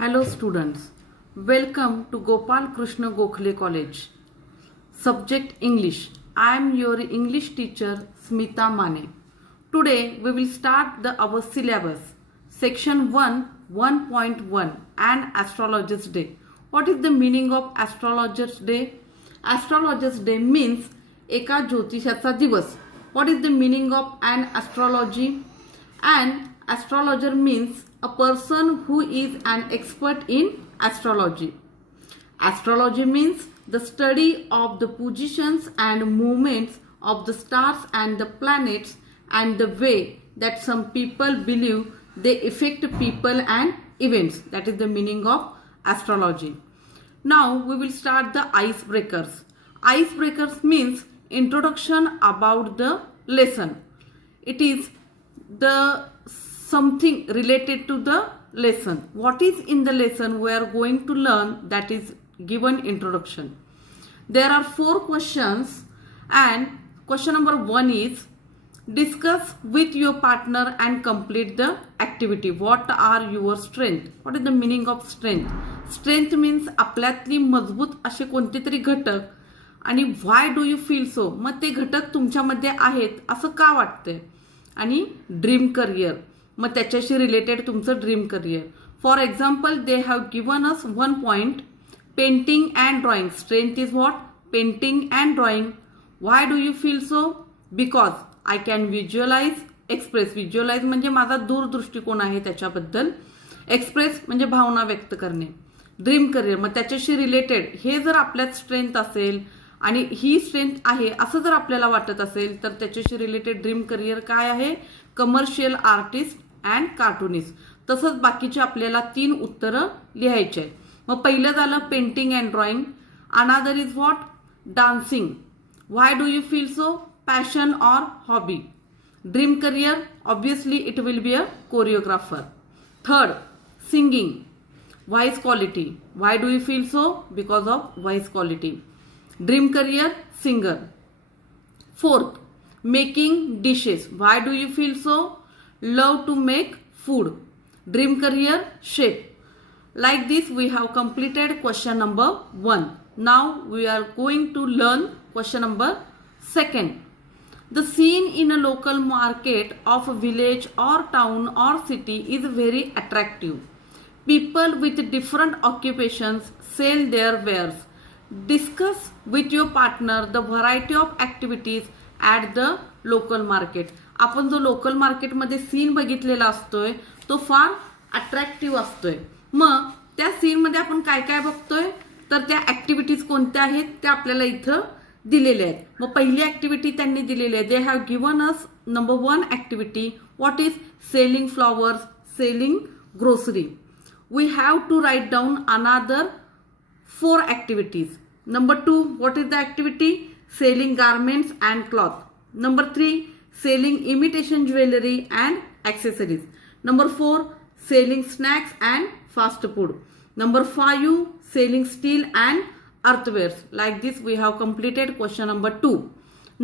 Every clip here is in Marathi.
Hello students, welcome to Gopal Krishna Gokhale College. Subject English. I am your English teacher Smita Mane. Today we will start our syllabus. Section 1 1.1 and Astrologer's Day. What is the meaning of Astrologer's Day? Astrologer's Day means एका ज्योतिषाचा दिवस. What is the meaning of an astrology? An astrologer means a person who is an expert in astrology. Astrology means the study of the positions and movements of the stars and the planets and the way that some people believe they affect people and events. That is the meaning of astrology. Now we will start the icebreakers. Icebreakers means introduction about the lesson. It is the something related to the lesson. What is in the lesson we are going to learn, that is given introduction. There are 4 questions and question number 1 is discuss with your partner and complete the activity. What are your strength? What is the meaning of strength? Strength means आपल्यातली मजबूत असे कोणते तरी घटक आणि व्हाय डू यू फील सो, मग ते घटक तुमच्यामध्ये आहेत असं का वाटतंय. आणि ड्रीम करिअर, मग त्याच्याशी रिलेटेड तुमचं dream career. For example they have given us 1 point painting and drawing. Strength is what? Painting and drawing. Why do you feel so? Because I can visualise. Express, visualise म्हणजे माझा दूरदृष्टिकोन आहे त्याच्याबद्दल. एक्सप्रेस म्हणजे भावना व्यक्त करणे. ड्रीम करिअर मग त्याच्याशी रिलेटेड. हे जर आपल्यात स्ट्रेंथ असेल आणि ही स्ट्रेंथ आहे असं जर आपल्याला वाटत असेल तर त्याच्याशी रिलेटेड ड्रीम करिअर काय आहे? Commercial artist and cartoonist. तसंच बाकीचे आपल्याला 3 उत्तरं लिहायचे आहेत. मग पहिलं झालं painting and drawing. Another is what? Dancing. Why do you feel so? Passion or hobby. Dream career obviously it will be a choreographer. Third singing. Voice quality. Why do you feel so? Because of voice quality. Dream career singer. Fourth making dishes. Why do you feel so? Love to make food. Dream career chef. Like this we have completed question number 1. Now we are going to learn question number 2. The scene in a local market of a village or town or city is very attractive. People with different occupations sell their wares. Discuss with your partner the variety of activities at the local market. आपण जो लोकल मार्केटमध्ये सीन बघितलेला असतोय तो फार अट्रॅक्टिव्ह असतोय. मग त्या सीनमध्ये आपण काय काय बघतोय तर त्या ऍक्टिव्हिटीज कोणत्या आहेत त्या आपल्याला इथं दिलेल्या आहेत. मग पहिली ऍक्टिव्हिटी त्यांनी दिलेली आहे. They have given us number 1 activity. What is? Selling flowers, selling grocery. We have to write down another 4 activities. Number 2, what is the activity? Selling garments and cloth. Number 3, selling imitation jewelry and accessories. Number 4, selling snacks and fast food. Number 5, selling steel and earthwares. Like this we have completed question number 2.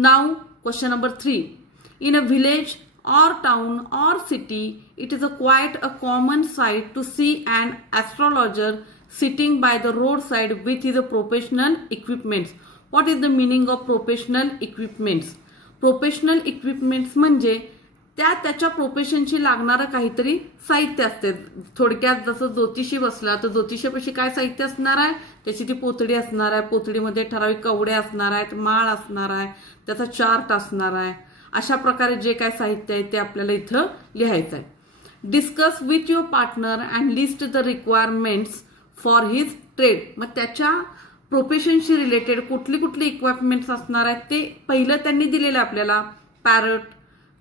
Now question number 3. In a village or town or city, it is quite a common sight to see an astrologer sitting by the roadside with his professional equipments. What is the meaning of professional equipments? Professional equipments म्हणजे त्याच्या प्रोफेशनशी लागणारं काहीतरी साहित्य असते. थोडक्यात जसं ज्योतिषी बसला तर ज्योतिषापाशी काय साहित्य असणार आहे? त्याची ती पोतडी असणार आहे. पोतडीमध्ये ठराविक कवड्या असणार आहेत, माळ असणार आहे, त्याचा चार्ट असणार आहे. अशा प्रकारे जे काय साहित्य आहे ते आपल्याला इथं लिहायचं आहे. Discuss with your partner and list the requirements for his trade. मग त्याच्या प्रोफेशनशी रिलेटेड कुठली कुठली इक्विपमेंट्स असणार आहेत ते पहिलं त्यांनी दिलेलं आपल्याला. Parrot,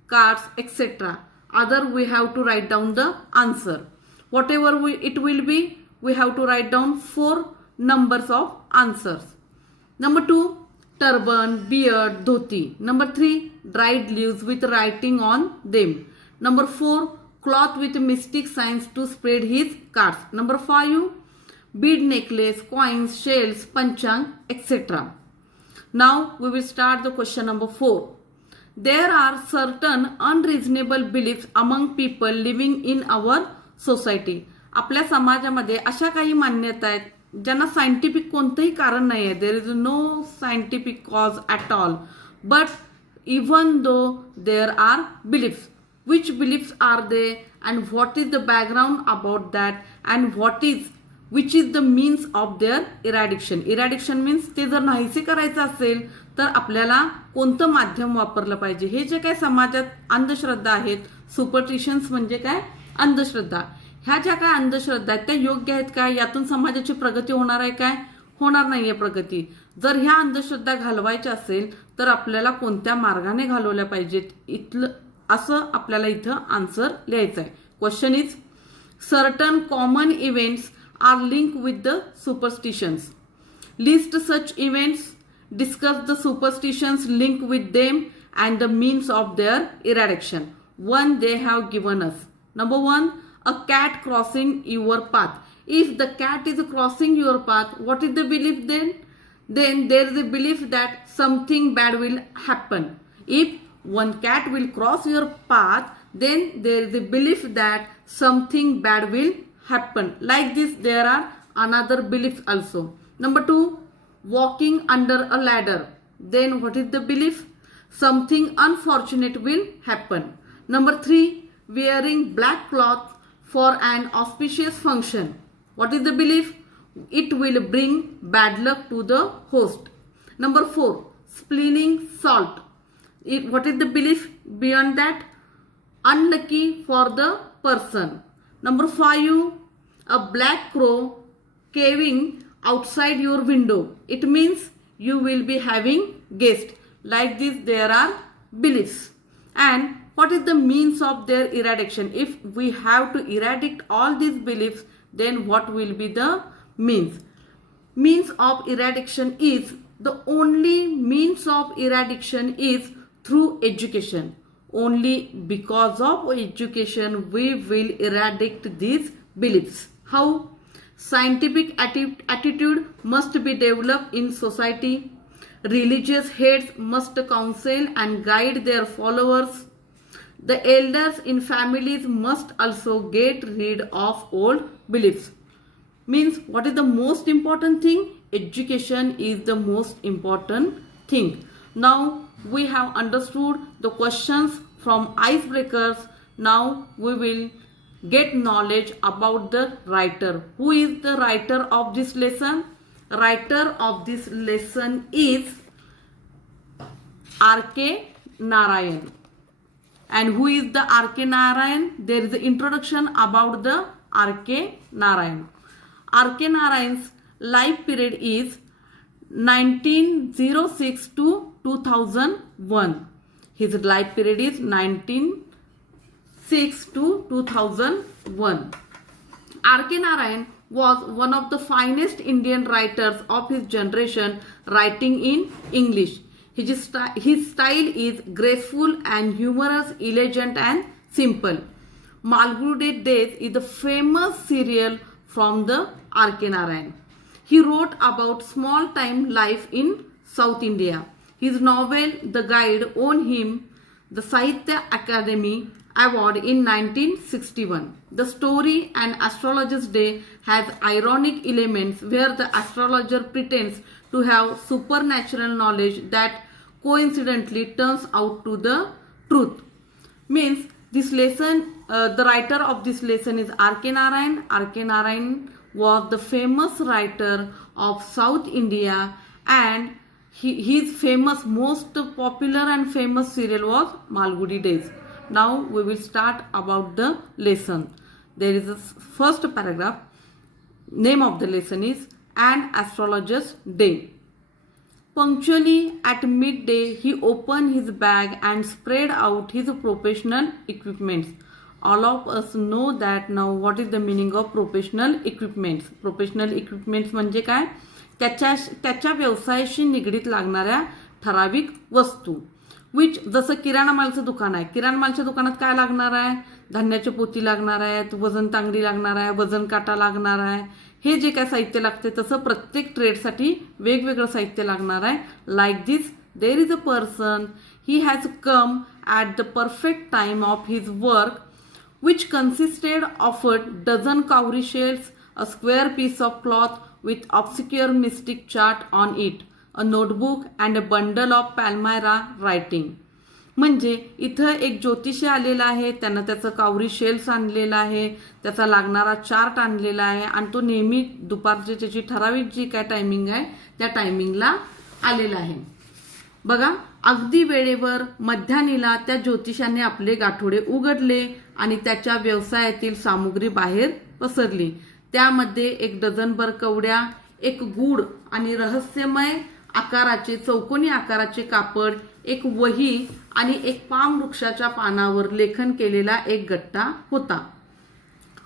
cards etcetera. Other we have to write down the answer. Whatever it will be we have to write down 4 numbers of answers. Number 2, turban, beard, dhoti. Number 3, dried leaves with writing on them. Number 4, cloth with mystic signs to spread his cards. Number 5, bead necklace, coins, shells, panchang, etc. Now we will start the question number 4. There are certain unreasonable beliefs among people living in our society. आपल्या समाजामध्ये अशा काही मान्यता आहेत ज्यांना सायंटिफिक कोणतंही कारण नाही आहे. There is no scientific cause at all, but even though there are beliefs. Which beliefs are they and what is the background about that and which is the means of their eradication. Eradication means ते जर नाहीसे करायचं असेल तर आपल्याला कोणतं माध्यम वापरलं पाहिजे. हे जे काय समाजात अंधश्रद्धा आहेत, सुपरस्टिशन्स म्हणजे काय, अंधश्रद्धा. ह्या ज्या काय अंधश्रद्धा आहेत त्या योग्य आहेत काय, यातून समाजाची प्रगती होणार आहे काय, होणार नाहीये प्रगती. जर ह्या अंधश्रद्धा घालवायच्या असेल तर आपल्याला कोणत्या मार्गाने घालवल्या पाहिजेत इथलं असं आपल्याला इथं आन्सर लिहायचं आहे. Question is certain common events are link with the superstitions. List such events, discuss the superstitions link with them and the means of their eradication. One they have given us. Number 1, a cat crossing your path. If the cat is crossing your path, what is the belief then? Then there is a belief that something bad will happen. If one cat will cross your path, then there is a belief that something bad will happen. Like this, there are another beliefs also. Number 2, walking under a ladder. Then what is the belief? Something unfortunate will happen. Number 3, wearing black cloth for an auspicious function. What is the belief? It will bring bad luck to the host. Number 4, sprinkling salt. What is the belief beyond that? Unlucky for the person. Number 5, a black crow cawing outside your window. It means you will be having guests. Like this, there are beliefs. And what is the means of their eradication? If we have to eradicate all these beliefs, then what will be the means? Means of eradication is, the only means of eradication is through education. Only because of education we will eradicate these beliefs. How? Scientific attitude must be developed in society. Religious heads must counsel and guide their followers. The elders in families must also get rid of old beliefs. Means what is the most important thing? Education is the most important thing. Now we have understood the questions from icebreakers. Now we will get knowledge about the writer. Who is the writer of this lesson? Writer of this lesson is R.K. Narayan. And who is the R.K. Narayan? There is an introduction about the R.K. Narayan. R.K. Narayan's life period is 1906 to 2001. His life period is 1906 to 2001. R.K. Narayan was one of the finest Indian writers of his generation, writing in English. His style is graceful and humorous, elegant and simple. Malgudi Days is the famous serial from the R.K. Narayan. He wrote about small-time life in South India. His novel The Guide won him the Sahitya Academy Award in 1961. The story An Astrologer's Day has ironic elements where the astrologer pretends to have supernatural knowledge that coincidentally turns out to the truth. Means this lesson, the writer of this lesson is R.K. Narayan. R.K. Narayan was the famous writer of South India, and his famous, most popular and famous serial was Malgudi Days. Now we will start about the lesson. There is a first paragraph. Name of the lesson is An Astrologer's Day. Punctually at midday, he opened his bag and spread out his professional equipments. All of us know that now what is the meaning of professional equipments. Professional equipments म्हणजे काय? त्याच्या व्यवसायाशी निगडीत लागणाऱ्या ठराविक वस्तू. विच जसं किराणा मालचं दुकान आहे. किराणा मालच्या दुकानात काय लागणार आहे? धान्याची पोती लागणार आहे, वजन तांगडी लागणार आहे, वजन काटा लागणार आहे. हे जे काय साहित्य लागते तसं प्रत्येक ट्रेडसाठी वेगवेगळं साहित्य लागणार आहे. Like this there is a person, he has come at the perfect time of his work which consisted of a dozen cowrie shells, a square piece of cloth with obscure mystic chart on it, a notebook and a bundle of Palmyra writing. म्हणजे इथं एक ज्योतिषी आलेला आहे, त्यानं त्याचं कावरी शेल्स आणलेला आहे, त्याचा लागणारा चार्ट आणलेला आहे आणि तो नेहमी दुपारची त्याची ठराविक जी काय टायमिंग आहे त्या टायमिंगला आलेला आहे. बघा, अगदी वेळेवर मध्यानीला त्या ज्योतिषाने आपले गाठोडे उघडले आणि त्याच्या व्यवसायातील सामुग्री बाहेर पसरली. त्यामध्ये एक डझनभर कवड्या, एक गूढ आणि रहस्यमय आकाराचे चौकोनी आकाराचे कापड, एक वही आणि एक पाम वृक्षाच्या पानावर लेखन केलेला एक गट्टा होता.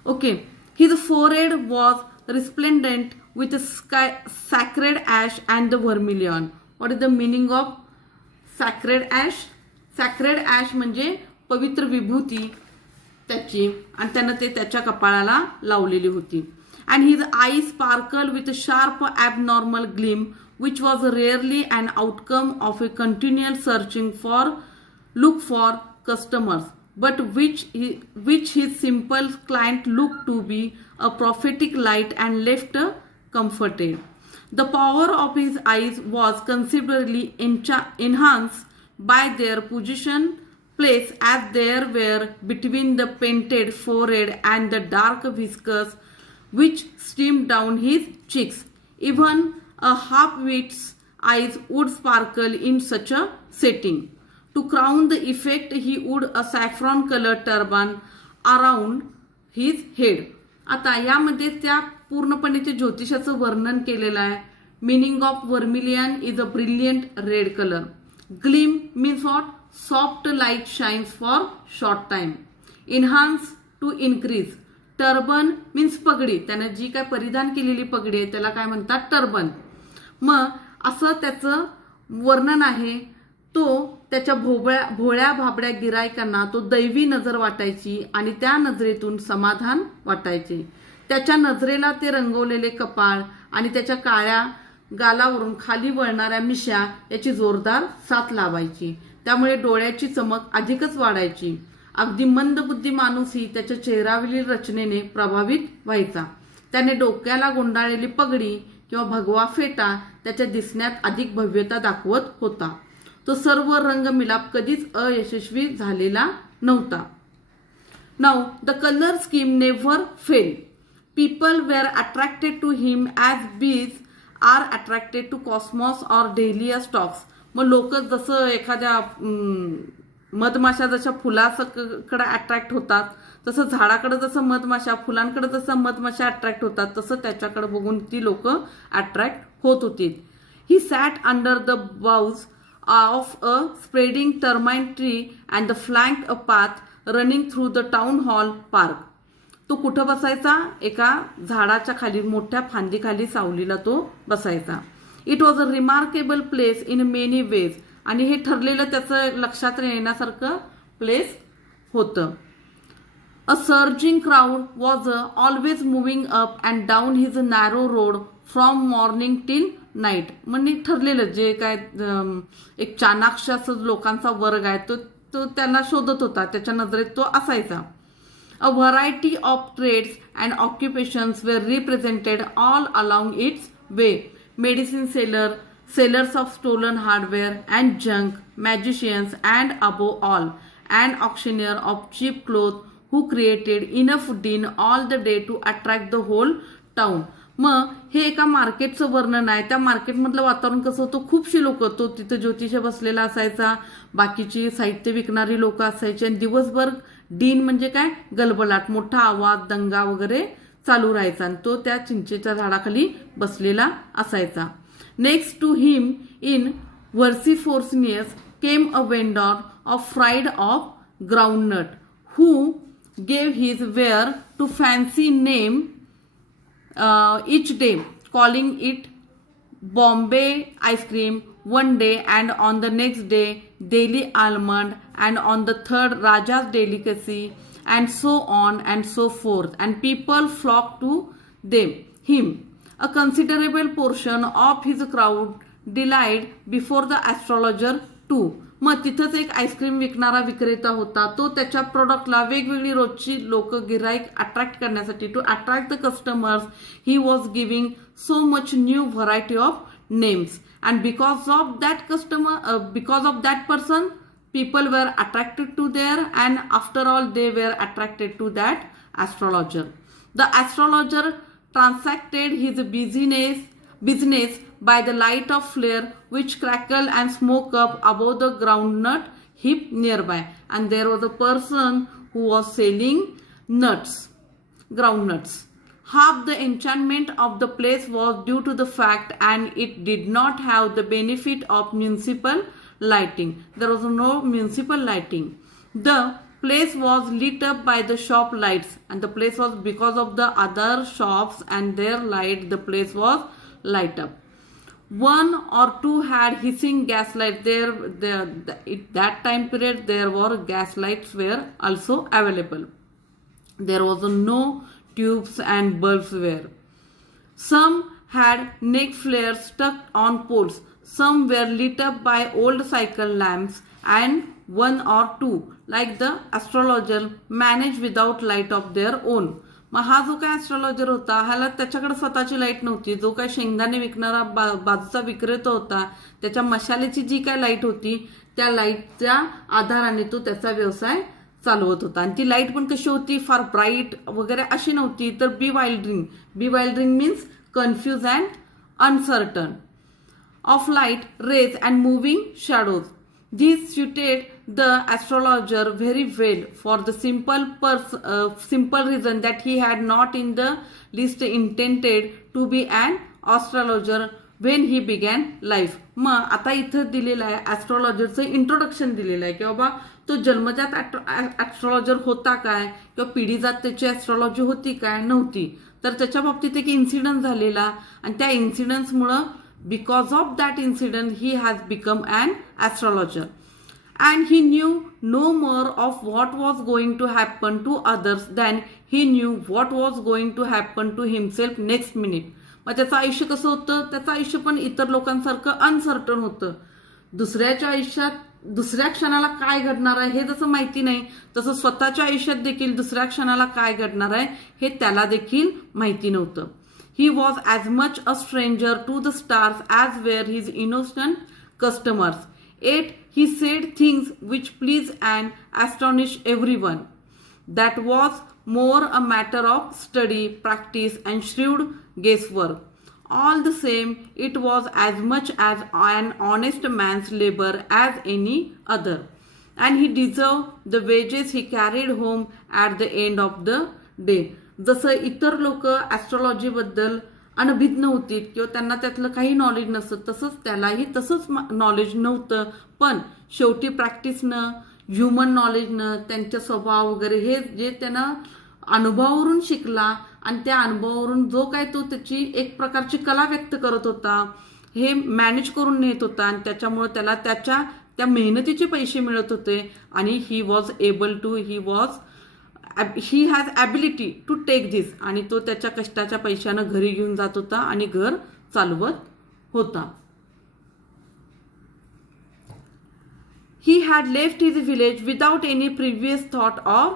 Okay, his forehead was resplendent with sacred ash and the vermilion. What is the meaning of sacred ash? Sacred ash म्हणजे पवित्र विभूती त्याची, आणि त्यानं ते त्याच्या कपाळाला लावलेली होती. And his I sparkle with sharp abnormal gleam which was rarely an outcome of a continual searching for customers, but which his simple client looked to be a prophetic light and left comforted. The power of his eyes was considerably enhanced by their position place as there were between the painted forehead and the dark whiskers which streamed down his cheeks. Even a half-wit's eyes would sparkle in such a setting. To crown the effect, he wore a saffron-colored turban around his head. आता यामध्ये त्या पूर्णपणे ते ज्योतिषाचं वर्णन केलेलं आहे. Meaning of vermilion is a brilliant red color. Gleam means what? Soft light shines for short time. Enhance to increase. Turban means पगडी, त्याने जी काय परिधान केलेली पगडी आहे त्याला काय म्हणतात? टर्बन. मग असं त्याचं वर्णन आहे. तो त्याच्या भोळ्या भाबड्या गिरायकांना तो दैवी नजर वाटायची आणि त्या नजरेतून समाधान वाटायचे. त्याच्या नजरेला ते रंगवलेले कपाळ आणि त्याच्या काळ्या गालावरून खाली वळणाऱ्या मिश्या याची जोरदार साथ लावायची. त्यामुळे डोळ्याची चमक अधिकच वाढायची. अगदी मंदबुद्धी माणूसही त्याच्या चेहऱ्यावरील रचनेने प्रभावित व्हायचा. त्याने डोक्याला गुंडाळलेली पगडी किंवा भगवा फेटा त्याच्या दिसण्यात अधिक भव्यता दाखवत होता. तो सर्व रंगमिलाप कधीच अयशस्वी झालेला नव्हता. Now the colour scheme never fail. People were attracted to him as bees are attracted to cosmos or dahlia stocks. मग लोक जसं एखाद्या मधमाशा जशा फुलाकडे अट्रॅक्ट होतात तसं झाडाकडे जसं मधमाशा, फुलांकडे जसं मधमाशा अट्रॅक्ट होतात तसं त्याच्याकडे बघून ती लोक अट्रॅक्ट होत होती. He sat under the boughs of a spreading tamarind tree and the flank a path running through the town hall park. तो कुठं बसायचा? एका झाडाच्या खाली, मोठ्या फांदीखाली सावलीला तो बसायचा. It was a remarkable place in many ways. आणि हे ठरलेलं त्याचं लक्षात येण्यासारखं प्लेस होतं. A surging crowd was always moving up and down his narrow road from morning till night. म्हणजे ठरलेलं जे काय एक चाणाक्ष असं लोकांचा वर्ग आहे तो त्यांना शोधत होता, त्याच्या नजरेत तो असायचा. A variety of trades and occupations were represented all along its way. Medicine seller, sellers of stolen hardware and junk, magicians, and above all, an auctioneer of cheap clothes who created enough din all the day to attract the whole town. मग हे एका मार्केटचं वर्णन आहे. त्या मार्केटमधलं वातावरण कसं होतं? खूपशी लोक, तो तिथं ज्योतिष बसलेला असायचा, बाकीची साहित्य विकणारी लोक असायची आणि दिवसभर डीन म्हणजे काय? गलबलाट, मोठा आवाज, दंगा वगैरे चालू राहायचा आणि तो त्या चिंचेच्या झाडाखाली बसलेला असायचा. Next to him in Versifornius came a vendor of fried of groundnut who gave his ware to fancy name each day, calling it Bombay ice cream one day and on the next day Delhi almond and on the third Raja's delicacy and so on and so forth, and people flocked to him. A considerable portion of his crowd died before the astrologer 2. मग तिथंच एक आईस्क्रीम विकणारा विक्रेता होता. तो त्याच्या प्रोडक्टला वेगवेगळी रोजची लोक गिराईक अट्रॅक्ट करण्यासाठी to attract the customers he was giving so much new variety of names and because of that person people were attracted to there, and after all they were attracted to that astrologer. The astrologer transacted his business by the light of flare which crackle and smoke up above the groundnut heap nearby, and there was a person who was selling groundnuts. Half the enchantment of the place was due to the fact, and it did not have the benefit of municipal lighting. There was no municipal lighting. The place was lit up by the shop lights, and the place was because of the other shops and their light, the place was light up. One or two had hissing gas lights. That time period there were gas lights were also available. There was no tubes and bulbs were. Some had neck flares stuck on poles. Some were lit up by old cycle lamps, and one or two, like the astrologer, managed without light of their own. मग हा जो काय ॲस्ट्रॉलॉजर होता ह्याला त्याच्याकडे स्वतःची लाईट नव्हती. जो काय शेंगदाणे विकणारा बाजूचा विक्रेता होता त्याच्या मशालेची जी काय लाईट होती त्या लाईटच्या आधाराने तो त्याचा व्यवसाय चालवत होता. आणि ती लाईट पण कशी होती, फार ब्राईट वगैरे अशी नव्हती, तर bewildering means confuse and uncertain of light rays and moving shadows. This suited the astrologer very well for the simple reason that he had not in the least intended to be an astrologer when he began life. मग आता इथं दिलेलं आहे ॲस्ट्रॉलॉजरचं इंट्रोडक्शन दिलेलं आहे की बाबा तो जन्मजात ॲस्ट्रॉलॉजर होता काय किंवा पिढीजात त्याची ॲस्ट्रॉलॉजी होती काय नव्हती. तर त्याच्या बाबतीत एक इन्सिडन्स झालेला, आणि त्या इन्सिडन्समुळं because of that incident he has become an astrologer, and he knew no more of what was going to happen to others than he knew what was going to happen to himself next minute. मग त्याचं आयुष्य कसं होतं, त्याचं आयुष्य पण इतर लोकांसारखं अनसर्टन होतं. दुसऱ्याच्या आयुष्यात दुसऱ्या क्षणाला काय घडणार आहे हे जसं माहिती नाही, तसं स्वतःच्या आयुष्यात देखील दुसऱ्या क्षणाला काय घडणार आहे हे त्याला देखील माहिती नव्हतं. He was as much a stranger to the stars as were his innocent customers. Yet he said things which pleased and astonished everyone. That was more a matter of study, practice, and shrewd guesswork. All the same, it was as much as an honest man's labor as any other, and he deserved the wages he carried home at the end of the day. जसं इतर लोक ॲस्ट्रॉलॉजी बद्दल अनभिज्ञ होती किंवा त्यांना त्यातलं काही नॉलेज नसतं, तसंच त्यालाही तसंच नॉलेज नव्हतं. पण शेवटी प्रॅक्टिसनं, ह्युमन नॉलेजनं, त्यांचा स्वभाव वगैरे हे जे त्यानं अनुभवावरून शिकला, आणि त्या अनुभवावरून जो काय तो त्याची एक प्रकारची कला व्यक्त करत होता हे मॅनेज करून नेत होता, आणि त्याच्यामुळे त्याला त्या मेहनतीचे पैसे मिळत होते. आणि he has ability to take this, आणि तो त्याच्या कष्टाच्या पैशानं घरी घेऊन जात होता आणि घर चालवत होता. He had left his village without any previous thought or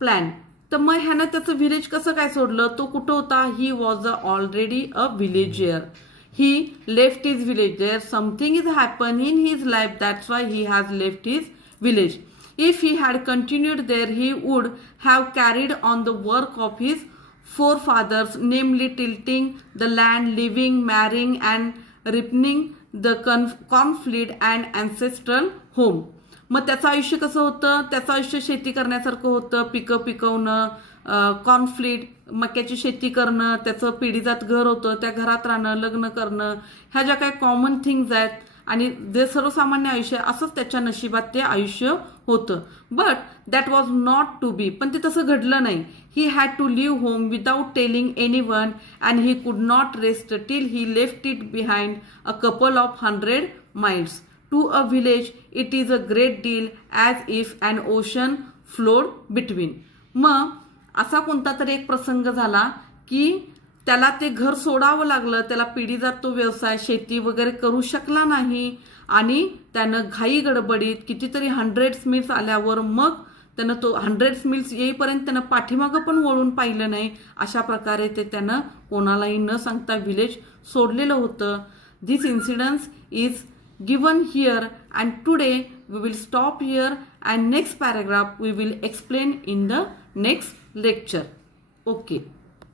plan. तर मग ह्यानं त्याचं विलेज कसं काय सोडलं, तो कुठं होता, he was already a villager. He left his village. There something is happen in his life, that's why he has left his village. If he had continued there, he would have carried on the work of his forefathers, namely tilling the land, living, marrying, and ripening the cornfield and ancestral home. मग त्याचं आयुष्य कसं होतं, त्याचं आयुष्य शेती करण्यासारखं होतं. पिकं पिकवणं, कॉर्नफ्लीड मक्याची शेती करणं, त्याचं पिढीजात घर होतं, त्या घरात राहणं, लग्न करणं, ह्या ज्या काही कॉमन थिंग्ज आहेत आणि जे सर्वसामान्य आयुष्य असंच त्याच्या नशिबात ते आयुष्य होतं. But that was not to be. पण ते तसं घडलं नाही. He had to leave home without telling anyone, and he could not rest till he left it behind a couple of 100 miles. To a village it is a great deal, as if an ocean flowed between. मग असा कोणता तरी एक प्रसंग झाला की त्याला ते घर सोडावं लागलं, त्याला पिढीजात तो व्यवसाय शेती वगैरे करू शकला नाही आणि त्यानं घाई गडबडीत कितीतरी 100 मिल्स आल्यावर मग त्यानं तो 100 मिल्स येईपर्यंत त्यानं पाठीमागं पण वळून पाहिलं नाही. अशा प्रकारे ते त्यानं कोणालाही न सांगता व्हिलेज सोडलेलं होतं. This incidence is given here, and today we will stop here, and next paragraph we will explain in the next lecture. Okay.